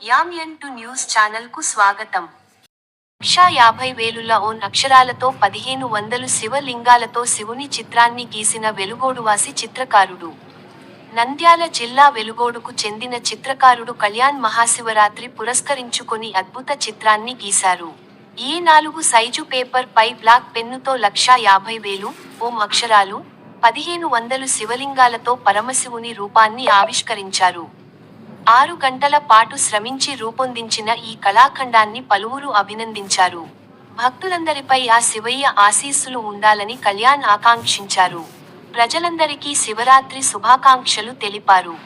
యామ్యన్2 news ఛానల్కు స్వాగతం. 1,50,000 own అక్షరాలతో 1500 శివ-లింగాలతో శివుని చిత్రాన్ని గీసిన వెలుగోడువాసి చిత్రకారుడు. నంద్యాల జిల్లా వెలుగోడుకు చెందిన చిత్రకారుడు కళ్యాణ్ మహాశివరాత్రి పురస్కరించుకొని అద్భుత చిత్రాన్ని గీశారు. ఈ 4 సైజు పేపర్ పై బ్లాక్ పెన్నుతో 1,50,000 ఓం అక్షరాలు, 1500 శివలింగాలతో పరమశివుని రూపాన్ని ఆవిష్కరించారు. 6 గంటల పాటు శ్రమించి రూపొందించిన ఈ కళాఖండాన్ని పలువురు అభినందించారు. భక్తులందరిపై ఆ శివయ్య ఆశీస్సులు ఉండాలని కళ్యాణ్ ఆకాంక్షించారు. ప్రజలందరికీ శివరాత్రి శుభాకాంక్షలు తెలిపారు.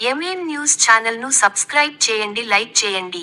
యామ్యన్ న్యూస్ ఛానల్ను సబ్స్క్రైబ్ చేయండి, లైక్ చేయండి.